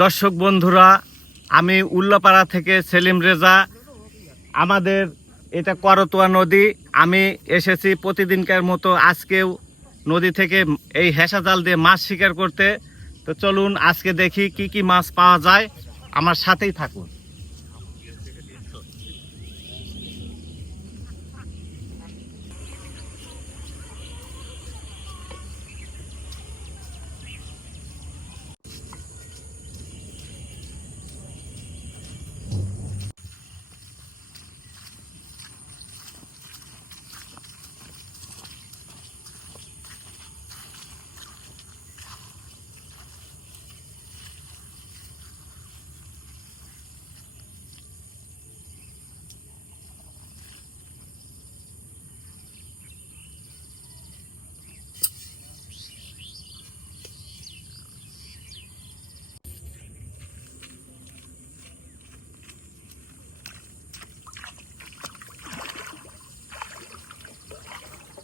দর্শক বন্ধুরা, আমি উল্লাপাড়া থেকে সেলিম রেজা। আমাদের এটা করতোয়া নদী। আমি এসেছি প্রতিদিনকার মতো আজকেও নদী থেকে এই হেসা জাল দিয়ে মাছ শিকার করতে। তো চলুন আজকে দেখি কি কি মাছ পাওয়া যায়। আমার সাথেই থাকুন।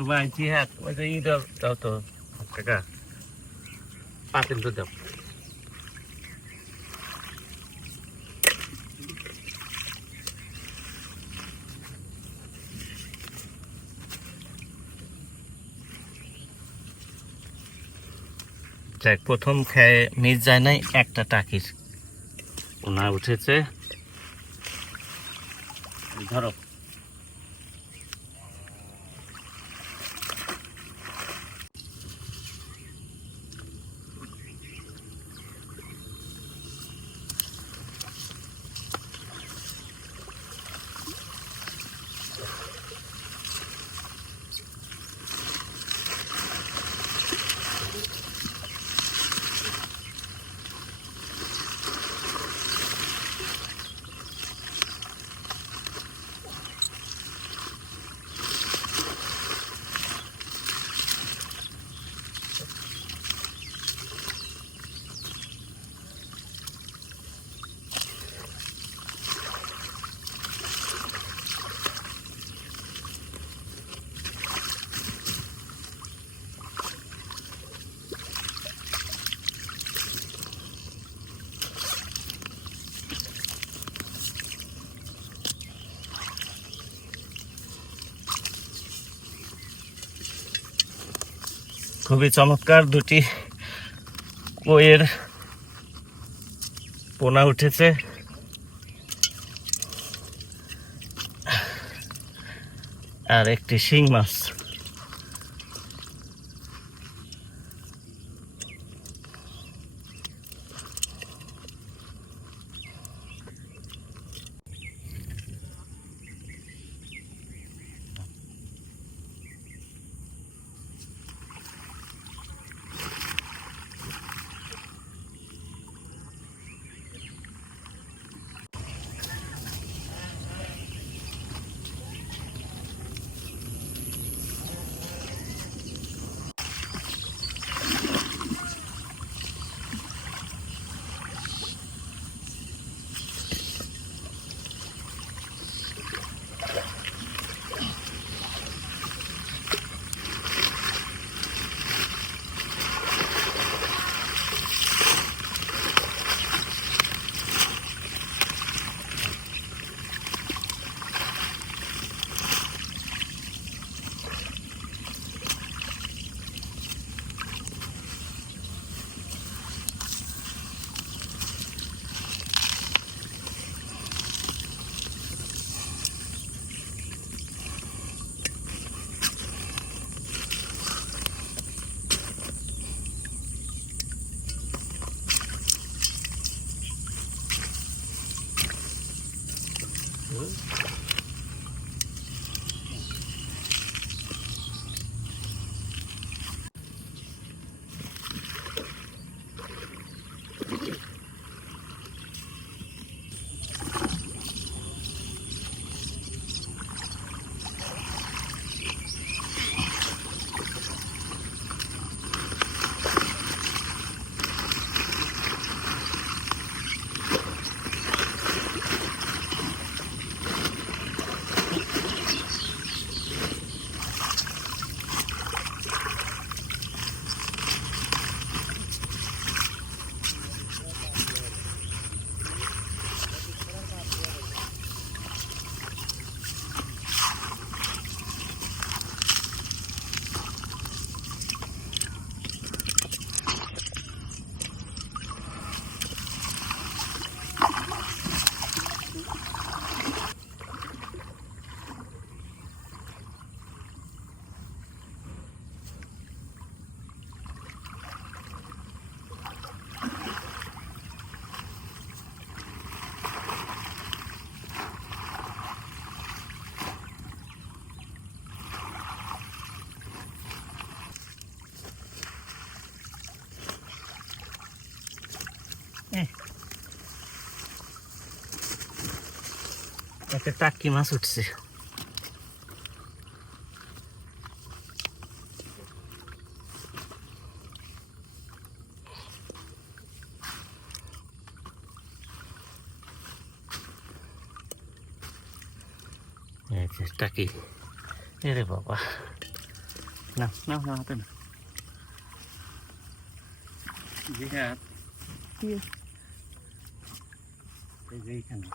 ছোট ভাই জি ওই যে ই দাও দাও তো কাকা পাতেন তো দাও। যাক, প্রথম খেয়ে মিস যায় নাই, একটা টাকির। ওনা উঠেছে। ধরো। খুবই চমৎকার দুটি কইয়ের পোনা উঠেছে। আর একটি শিং মাছ। একটা টাকি মাছ উঠছে। টাকি এরে বাবা। না না না হাতে না। এই যে এইখানে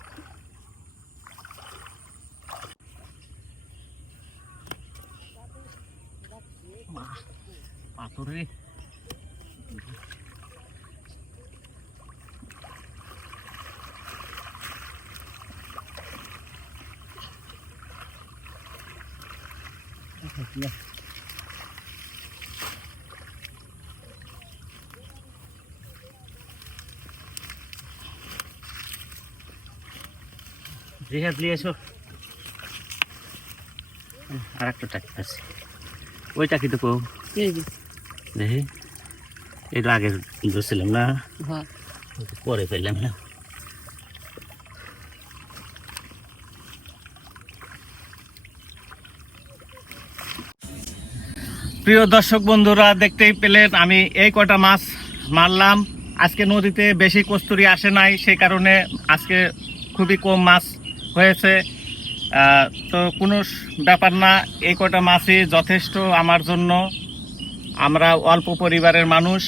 মা পাথরে এসো। আর একটা টাকি আছে। ওই টাকি তো কো। এই যে। দেখি। এটা আগে ধরছিলাম না। হ্যাঁ। পরে পেলাম না। প্রিয় দর্শক বন্ধুরা দেখতেই পেলেন আমি এই কটা মাছ মারলাম। আজকে নদীতে বেশি কস্তুরি আসে নাই সেই কারণে আজকে খুবই কম মাছ হয়েছে। তো কোনো ব্যাপার না, এই কটা মাছই যথেষ্ট আমার জন্য। আমরা অল্প পরিবারের মানুষ,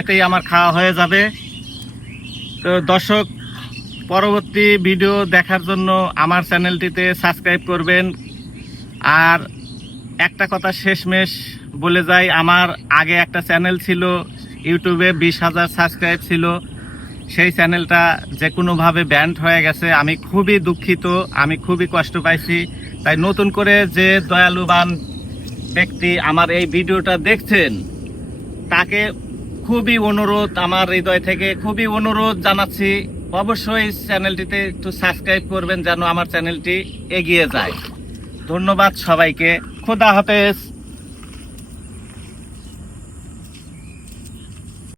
এতেই আমার খাওয়া হয়ে যাবে। তো দর্শক, পরবর্তী ভিডিও দেখার জন্য আমার চ্যানেলটিতে সাবস্ক্রাইব করবেন। আর একটা কথা শেষমেশ বলে যাই, আমার আগে একটা চ্যানেল ছিল, ইউটিউবে বিশ হাজার সাবস্ক্রাইব ছিল। সেই চ্যানেলটা যে কোনোভাবে ব্যান্ড হয়ে গেছে। আমি খুবই দুঃখিত, আমি খুবই কষ্ট পাইছি। তাই নতুন করে যে দয়ালুবান ব্যক্তি আমার এই ভিডিওটা দেখছেন, তাকে খুবই অনুরোধ, আমার হৃদয় থেকে খুবই অনুরোধ জানাচ্ছি, অবশ্যই চ্যানেলটিতে একটু সাবস্ক্রাইব করবেন যেন আমার চ্যানেলটি এগিয়ে যায়। ধন্যবাদ সবাইকে। খোদা হাফেজ।